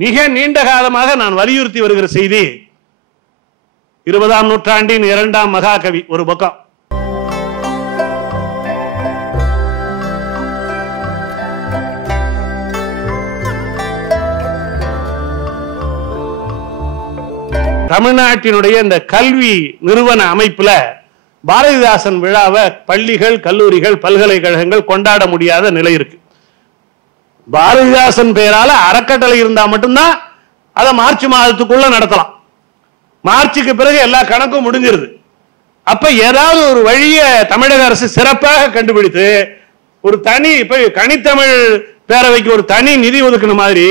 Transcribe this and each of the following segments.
மிக நீண்ட காலமாக நான் வலியுறுத்தி வருகிற செய்தி 20ஆம் நூற்றாண்டின் 2ஆம் மகாகவி ஒரு பக்கம். தமிழ்நாட்டினுடைய இந்த கல்வி நிறுவன அமைப்புல பாரதிதாசன் விழாவை பள்ளிகள், கல்லூரிகள், பல்கலைக்கழகங்கள் கொண்டாட முடியாத நிலை இருக்கு. பாரதிதாசன் பெயரால அறக்கட்டளை இருந்தா மட்டும்தான் அதை மார்ச் மாதத்துக்குள்ள நடத்தலாம். மார்ச்சுக்கு பிறகு எல்லா கணக்கும் முடிஞ்சிருது. அப்ப ஏதாவது ஒரு வழியை தமிழக அரசு சிறப்பாக கண்டுபிடித்து ஒரு தனி இப்ப கனித்தமிழ் பேரவைக்கு ஒரு தனி நிதி ஒதுக்கின மாதிரி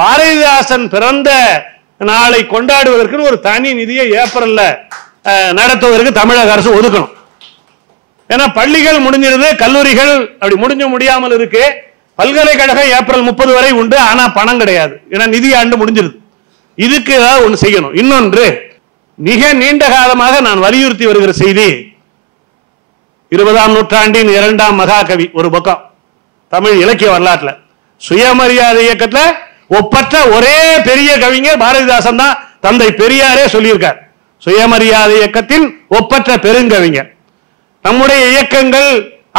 பாரதிதாசன் பிறந்த நாளை கொண்டாடுவதற்கு ஒரு தனி நிதியை ஏப்ரல்ல நடத்துவதற்கு தமிழக அரசு ஒதுக்கணும். ஏன்னா பள்ளிகள் முடிஞ்சிருது, கல்லூரிகள் அப்படி முடியாமல் இருக்கு. பல்கலைக்கழகம் ஏப்ரல் 30 வரை உண்டு, ஆனா பணம் கிடையாது. ஏன்னா நிதி ஆண்டு முடிஞ்சிருது. இதுக்கு ஏதாவது ஒன்று செய்யணும். இன்னொன்று, மிக நீண்ட காலமாக நான் வலியுறுத்தி வருகிற செய்தி 20ஆம் நூற்றாண்டின் 2ஆம் மகாகவி ஒரு பக்கம். தமிழ் இலக்கிய வரலாற்றுல சுயமரியாதை இயக்கத்துல ஒப்பற்ற ஒரே பெரிய கவிஞர் பாரதிதாசன் தான். தந்தை பெரியாரே சொல்லியிருக்கார், சுயமரியாதை இயக்கத்தின் ஒப்பற்ற பெருங்கவிஞர். நம்முடைய இயக்கங்கள்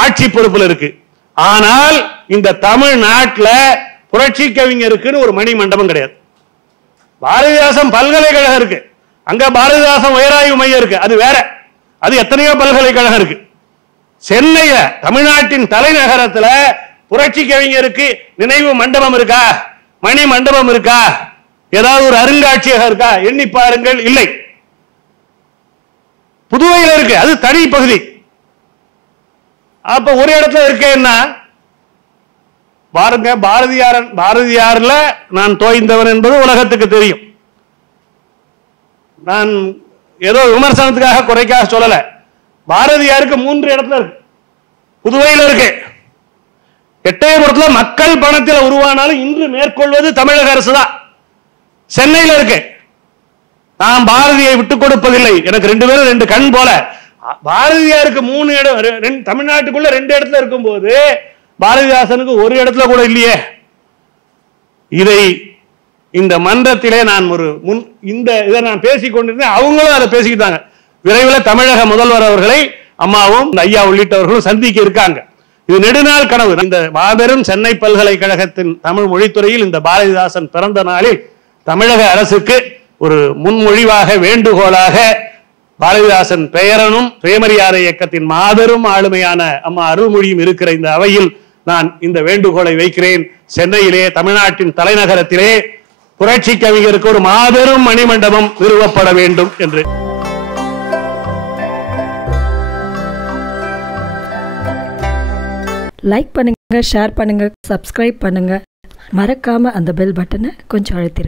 ஆட்சி பொறுப்பில் இருக்கு. ஆனால் இந்த தமிழ்நாட்டில் புரட்சி கவிஞருக்குன்னு ஒரு மணி மண்டபம் கிடையாது. பாரதிதாசன் பல்கலைக்கழகம் இருக்கு, அங்க பாரதிதாசன் உயராய்வு மையம் இருக்கு, அது வேற. அது எத்தனையோ பல்கலைக்கழகம் இருக்கு. சென்னையில தமிழ்நாட்டின் தலைநகரத்துல புரட்சி கவிஞருக்கு நினைவு மண்டபம் இருக்கா, மணி மண்டபம் இருக்கா, ஏதாவது ஒரு அருங்காட்சியகம் இருக்கா? எண்ணி பாருங்கள், இல்லை. புதுவையில் இருக்கு, அது தனி பகுதி. அப்ப ஒரு இடத்துல இருக்கேன்னா பாருங்க, பாரதியார்ல நான் தோய்ந்தவன் என்பது உலகத்துக்கு தெரியும். நான் ஏதோ விமர்சனத்துக்காக குறைக்காக சொல்லல. பாரதியாருக்கு 3 இடத்துல இருக்கு. புதுவையில் இருக்கு, எட்டயபுரத்தில் மக்கள் பணத்தில் உருவானாலும் இன்று மேற்கொள்வது தமிழக அரசு தான். சென்னையில் இருக்கு. நான் பாரதியை விட்டுக் கொடுப்பதில்லை. எனக்கு 2 பேரும் 2 கண் போல. பாரதியாருக்கு 3 இடம் தமிழ்நாட்டுக்குள்ள 2 இடத்துல இருக்கும் போது பாரதிதாசனுக்கு 1 இடத்துல கூட இல்லையே. இதை இந்த மன்றத்திலே நான் இதை நான் பேசிக் கொண்டிருந்தேன். அவங்களும் அதை பேசிக்கிட்டாங்க. விரைவில் தமிழக முதல்வர் அவர்களை அம்மாவும் ஐயா உள்ளிட்டவர்களும் சந்திக்க இருக்காங்க. இது நெடுநாள் கனவு. இந்த மாபெரும் சென்னை பல்கலைக்கழகத்தின் தமிழ் மொழித்துறையில் இந்த பாரதிதாசன் பிறந்த நாளில் தமிழக அரசுக்கு ஒரு முன்மொழிவாக, வேண்டுகோளாக பாரதிதாசன் பெயரனும் சுயமரியாதை இயக்கத்தின் மாபெரும் ஆளுமையான அம்மா அருள்மொழியும் இருக்கிற இந்த அவையில் நான் இந்த வேண்டுகோளை வைக்கிறேன். சென்னையிலே, தமிழ்நாட்டின் தலைநகரத்திலே புரட்சி கவிஞருக்கு ஒரு மாபெரும் மணிமண்டபம் நிறுவப்பட வேண்டும் என்று. லைக் பண்ணுங்க, ஷேர் பண்ணுங்க, சப்ஸ்கிரைப் பண்ணுங்க. மறக்காம அந்த பெல் பட்டனை கொஞ்சம் அழுத்திருங்க.